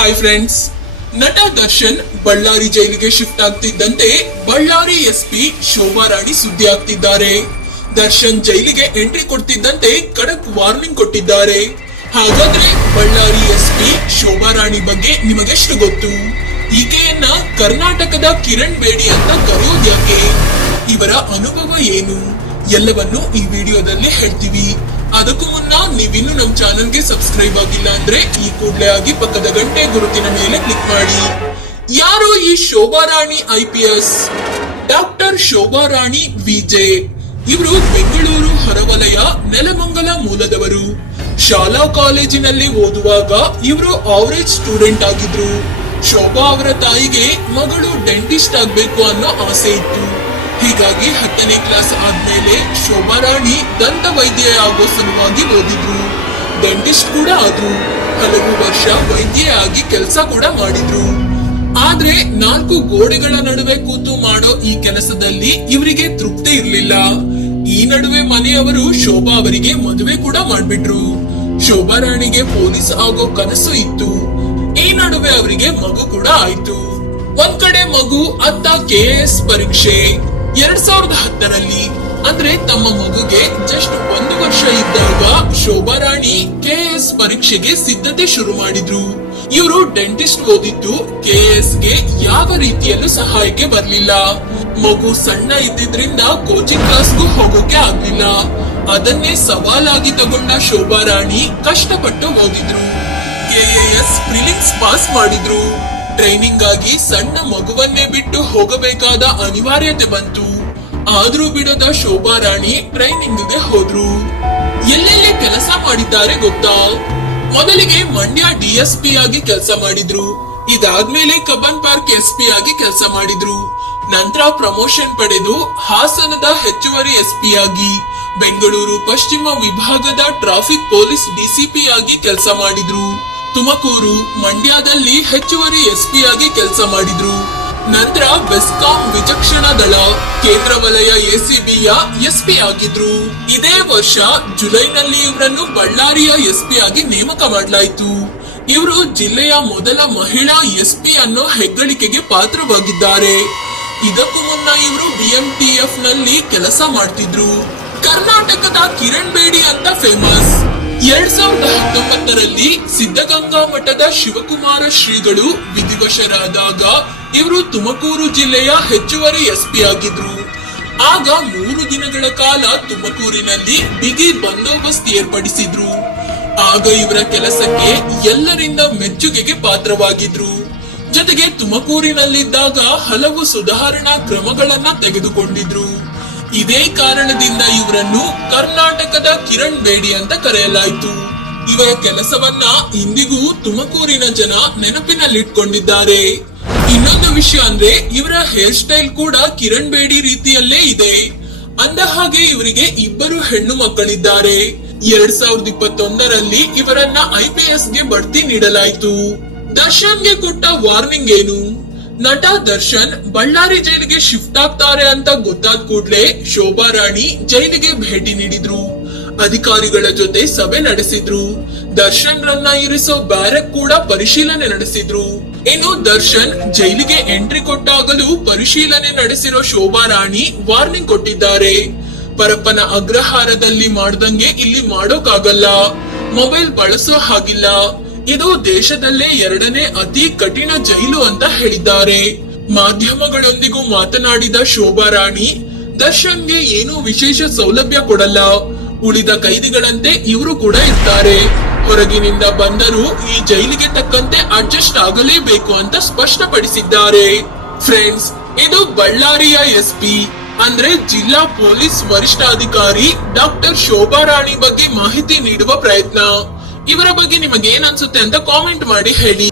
Hi friends ನಟ ದರ್ಶನ್, ಬಳ್ಳಾರಿ ಜೈಲಿಗೆ shift ಆಗ್ತಿದ್ದಂತೆ ಬಳ್ಳಾರಿ ಎಸ್ಪಿ ಶೋಭಾ ರಾಣಿ ಸುದ್ದಿ ಆಗ್ತಿದ್ದಾರೆ. ದರ್ಶನ್ ಜೈಲಿಗೆ ಎಂಟ್ರಿ ಕೊಡ್ತಿದ್ದಂತೆ ಕಡಕ್ ವಾರ್ನಿಂಗ್ ಕೊಟ್ಟಿದ್ದಾರೆ. ಹಾಗಾದ್ರೆ ಬಳ್ಳಾರಿ ಎಸ್ಪಿ ಶೋಭಾ ರಾಣಿ ಬಗ್ಗೆ ನಿಮಗೆಷ್ಟು ಗೊತ್ತು? ಈಕೆಯನ್ನ ಕರ್ನಾಟಕದ ಕಿರಣ್ ಬೇಡಿ ಅಂತ ಕರೆಯೋದ್ಯಾಕೆ? ಇವರ ಅನುಭವ ಏನು? ಎಲ್ಲವನ್ನು ಈ ವಿಡಿಯೋದಲ್ಲಿ ಹೇಳ್ತೀವಿ. ಅದಕ್ಕೂ ಮುನ್ನ ನೀವಿನ್ನು ನಮ್ಮ ಚಾನೆಲ್ಗೆ ಸಬ್ಸ್ಕ್ರೈಬ್ ಆಗಿಲ್ಲ ಅಂದ್ರೆ ಈ ಕೂಡಲೇ ಆಗಿ ಪಕ್ಕದ ಗಂಟೆ ಗುರುತಿನ ಮೇಲೆ ಕ್ಲಿಕ್ ಮಾಡಿ. ಯಾರು ಈ Shobha Rani I P S? Doctor Shobha Rani V. J Bengaluru ಹೊರವಲಯ Nelamangala ಮೂಲದವರು. ಶಾಲಾ ಕಾಲೇಜಿನಲ್ಲಿ ಓದುವಾಗ ಇವರು ಆವರೇಜ್ ಸ್ಟೂಡೆಂಟ್ ಆಗಿದ್ರು. ಶೋಭಾ ಅವರ ತಾಯಿಗೆ ಮಗಳು ಡೆಂಟಿಸ್ಟ್ ಆಗ್ಬೇಕು ಅನ್ನೋ ಆಸೆ ಇತ್ತು. ಹೀಗಾಗಿ ಹತ್ತನೇ ಕ್ಲಾಸ್ ಆದ್ಮೇಲೆ ಶೋಭಾರಾಣಿ ದಂತ ವೈದ್ಯ ಆಗೋ ಸಲುವಾಗಿ ಓದಿದ್ರು. ಡೆಂಟಿಸ್ಟ್ ಕೂಡ ಆದ್ರು. ಹಲವು ವರ್ಷ ವೈದ್ಯ ಆಗಿ ಕೆಲಸ ಕೂಡ ಮಾಡಿದ್ರು. ಆದ್ರೆ ನಾಲ್ಕು ಗೋಡೆಗಳ ನಡುವೆ ಕೂತು ಮಾಡೋ ಈ ಕೆಲಸದಲ್ಲಿ ಇವರಿಗೆ ತೃಪ್ತಿ ಇರ್ಲಿಲ್ಲ. ಈ ನಡುವೆ ಮನೆಯವರು ಶೋಭಾ ಅವರಿಗೆ ಮದುವೆ ಕೂಡ ಮಾಡ್ಬಿಟ್ರು. ಶೋಭಾ ರಾಣಿಗೆ ಪೊಲೀಸ್ ಆಗೋ ಕನಸು ಇತ್ತು. ಈ ನಡುವೆ ಅವರಿಗೆ ಮಗು ಕೂಡ ಆಯ್ತು. ಒಂದ್ ಕಡೆ ಮಗು ಅತ್ತ ಕೆಎಸ್ ಪರೀಕ್ಷೆ. ಎರಡ್ ಸಾವಿರದ ಹತ್ತರಲ್ಲಿ, ಅಂದ್ರೆ ತಮ್ಮ ಮಗುಗೆ ಜಸ್ಟ್ ಒಂದು ವರ್ಷ ಇದ್ದಾಗ ಶೋಭಾ ರಾಣಿ ಕೆಎಸ್ ಪರೀಕ್ಷೆಗೆ ಸಿದ್ಧತೆ ಶುರು ಮಾಡಿದ್ರು. ಇವರು ಡೆಂಟಿಸ್ಟ್ ಓದಿದ್ದು ಕೆಎಸ್ಗೆ ಯಾವ ರೀತಿಯಲ್ಲೂ ಸಹಾಯಕ್ಕೆ ಬರ್ಲಿಲ್ಲ. ಮಗು ಸಣ್ಣ ಇದ್ದಿದ್ರಿಂದ ಕೋಚಿಂಗ್ ಕ್ಲಾಸ್ಗೂ ಹೋಗೋಕೆ ಆಗ್ಲಿಲ್ಲ. ಅದನ್ನೇ ಸವಾಲಾಗಿ ತಗೊಂಡ ಶೋಭಾ ರಾಣಿ ಕಷ್ಟಪಟ್ಟು ಓದಿದ್ರು. ಕೆಎಎಸ್ ಪ್ರಿಲಿಮ್ಸ್ ಪಾಸ್ ಮಾಡಿದ್ರು. ಟ್ರೈನಿಂಗ್ ಆಗಿ ಸಣ್ಣ ಮಗುವನ್ನೇ ಬಿಟ್ಟು ಹೋಗಬೇಕಾದ ಅನಿವಾರ್ಯತೆ ಬಂತು. ಆದ್ರೂ ಬಿಡದ ಶೋಭಾ ರಾಣಿ ಟ್ರೈನಿಂಗ್ಗೆ ಹೋದ್ರು. ಎಲ್ಲೆಲ್ಲಿ ಕೆಲಸ ಮಾಡಿದ್ದಾರೆ ಗೊತ್ತಾ? ಮೊದಲಿಗೆ ಮಂಡ್ಯ ಡಿಎಸ್ಪಿ ಆಗಿ ಕೆಲಸ ಮಾಡಿದ್ರು. ಇದಾದ್ಮೇಲೆ ಕಬ್ಬನ್ ಪಾರ್ಕ್ ಎಸ್ಪಿ ಆಗಿ ಕೆಲಸ ಮಾಡಿದ್ರು. ನಂತರ ಪ್ರಮೋಷನ್ ಪಡೆದು ಹಾಸನದ ಹೆಚ್ಚುವರಿ ಎಸ್ಪಿ ಆಗಿ, ಬೆಂಗಳೂರು ಪಶ್ಚಿಮ ವಿಭಾಗದ ಟ್ರಾಫಿಕ್ ಪೊಲೀಸ್ ಡಿಸಿಪಿ ಆಗಿ ಕೆಲಸ ಮಾಡಿದ್ರು. ತುಮಕೂರು ಮಂಡ್ಯದಲ್ಲಿ ಹೆಚ್ಚುವರಿ ಎಸ್ಪಿ ಆಗಿ ಕೆಲಸ ಮಾಡಿದ್ರು. ನಂತರ ಬೆಸ್ಕಾಂ ವಿಚಕ್ಷಣ ದಳ, ಕೇಂದ್ರ ವಲಯ ಎಸಿಬಿಯ ಎಸ್ಪಿ ಆಗಿದ್ರು. ಇದೇ ವರ್ಷ ಜುಲೈನಲ್ಲಿ ಇವರನ್ನು ಬಳ್ಳಾರಿಯ ಎಸ್ಪಿ ಆಗಿ ನೇಮಕ ಮಾಡಲಾಯಿತು. ಇವರು ಜಿಲ್ಲೆಯ ಮೊದಲ ಮಹಿಳಾ ಎಸ್ಪಿ ಅನ್ನೋ ಹೆಗ್ಗಳಿಕೆಗೆ ಪಾತ್ರವಾಗಿದ್ದಾರೆ. ಇದಕ್ಕೂ ಮುನ್ನ ಇವರು ಬಿಎಂಟಿಎಫ್ನಲ್ಲಿ ಕೆಲಸ ಮಾಡ್ತಿದ್ರು. ಕರ್ನಾಟಕದ ಕಿರಣ್ ಬೇಡಿ ಅಂತ ಫೇಮಸ್ ಎರಡ್ ಸಾವಿರದ ಹತ್ತೊಂಬತ್ತರಲ್ಲಿ ಸಿದ್ಧಗಂಗಾ ಮಠದ ಶಿವಕುಮಾರ ಶ್ರೀಗಳು ವಿಧಿವಶರಾದಾಗ ಇವರು ತುಮಕೂರು ಜಿಲ್ಲೆಯ ಹೆಚ್ಚುವರಿ ಎಸ್ಪಿ ಆಗಿದ್ರು. ಆಗ ಮೂರು ದಿನಗಳ ಕಾಲ ತುಮಕೂರಿನಲ್ಲಿ ಬಿಗಿ ಬಂದೋಬಸ್ತ್ ಏರ್ಪಡಿಸಿದ್ರು. ಆಗ ಇವರ ಕೆಲಸಕ್ಕೆ ಎಲ್ಲರಿಂದ ಮೆಚ್ಚುಗೆಗೆ ಪಾತ್ರವಾಗಿದ್ರು. ಜೊತೆಗೆ ತುಮಕೂರಿನಲ್ಲಿದ್ದಾಗ ಹಲವು ಸುಧಾರಣಾ ಕ್ರಮಗಳನ್ನ ತೆಗೆದುಕೊಂಡಿದ್ರು. ಇದೇ ಕಾರಣದಿಂದ ಇವರನ್ನು ಕರ್ನಾಟಕದ ಕಿರಣ್ ಬೇಡಿ ಅಂತ ಕರೆಯಲಾಯಿತು. ಇವರ ಕೆಲಸವನ್ನ ಇಂದಿಗೂ ತುಮಕೂರಿನ ಜನ ನೆನಪಿನಲ್ಲಿಟ್ಕೊಂಡಿದ್ದಾರೆ. ಇನ್ನೊಂದು ವಿಷಯ ಅಂದ್ರೆ ಇವರ ಹೇರ್ ಸ್ಟೈಲ್ ಕೂಡ ಕಿರಣ್ ಬೇಡಿ ರೀತಿಯಲ್ಲೇ ಇದೆ. ಅಂದ ಹಾಗೆ ಇವರಿಗೆ ಇಬ್ಬರು ಹೆಣ್ಣು ಮಕ್ಕಳಿದ್ದಾರೆ. ಎರಡ್ ಸಾವಿರದ ಇಪ್ಪತ್ತೊಂದರಲ್ಲಿ ಇವರನ್ನ ಐಪಿಎಸ್ಗೆ ಬಡ್ತಿ ನೀಡಲಾಯಿತು. ದರ್ಶನ್ಗೆ ಕೊಟ್ಟ ವಾರ್ನಿಂಗ್ ಏನು? ನಟ ದರ್ಶನ್ ಬಳ್ಳಾರಿ ಜೈಲಿಗೆ ಶಿಫ್ಟ್ ಆಗ್ತಾರೆ ಅಂತ ಗೊತ್ತಾದ ಕೂಡ್ಲೆ ಶೋಭಾ ರಾಣಿ ಜೈಲಿಗೆ ಭೇಟಿ ನೀಡಿದ್ರು. ಅಧಿಕಾರಿಗಳ ಜೊತೆ ಸಭೆ ನಡೆಸಿದ್ರು. ದರ್ಶನ್ ರನ್ನ ಇರಿಸೋ ಬ್ಯಾರಕ್ ಕೂಡ ಪರಿಶೀಲನೆ ನಡೆಸಿದ್ರು. ಇನ್ನು ದರ್ಶನ್ ಜೈಲಿಗೆ ಎಂಟ್ರಿ ಕೊಟ್ಟಾಗಲೂ ಪರಿಶೀಲನೆ ನಡೆಸಿರೋ ಶೋಭಾ ರಾಣಿ ವಾರ್ನಿಂಗ್ ಕೊಟ್ಟಿದ್ದಾರೆ. ಪರಪ್ಪನ ಅಗ್ರಹಾರದಲ್ಲಿ ಮಾಡ್ದಂಗೆ ಇಲ್ಲಿ ಮಾಡೋಕಾಗಲ್ಲ ಮೊಬೈಲ್ ಬಳಸೋ ಹಾಗಿಲ್ಲ. ಇದು ದೇಶದಲ್ಲೇ ಎರಡನೇ ಅತಿ ಕಠಿಣ ಜೈಲು ಅಂತ ಹೇಳಿದ್ದಾರೆ. ಮಾಧ್ಯಮಗಳೊಂದಿಗೂ ಮಾತನಾಡಿದ ಶೋಭಾ ರಾಣಿ, ದರ್ಶನ್ಗೆ ಏನೂ ವಿಶೇಷ ಸೌಲಭ್ಯ ಕೊಡಲ್ಲ. ಉಳಿದ ಕೈದಿಗಳಂತೆ ಇವರು ಕೂಡ ಇರ್ತಾರೆ. ಹೊರಗಿನಿಂದ ಬಂದರೂ ಈ ಜೈಲಿಗೆ ತಕ್ಕಂತೆ ಅಡ್ಜಸ್ಟ್ ಆಗಲೇಬೇಕು ಅಂತ ಸ್ಪಷ್ಟಪಡಿಸಿದ್ದಾರೆ. ಫ್ರೆಂಡ್ಸ್, ಇದು ಬಳ್ಳಾರಿಯ ಎಸ್ಪಿ, ಅಂದ್ರೆ ಜಿಲ್ಲಾ ಪೊಲೀಸ್ ವರಿಷ್ಠಾಧಿಕಾರಿ ಡಾಕ್ಟರ್ ಶೋಭಾ ರಾಣಿ ಬಗ್ಗೆ ಮಾಹಿತಿ ನೀಡುವ ಪ್ರಯತ್ನ. ಇವರ ಬಗ್ಗೆ ನಿಮಗೆ ಏನ್ ಅನ್ಸುತ್ತೆ ಅಂತ ಕಾಮೆಂಟ್ ಮಾಡಿ ಹೇಳಿ.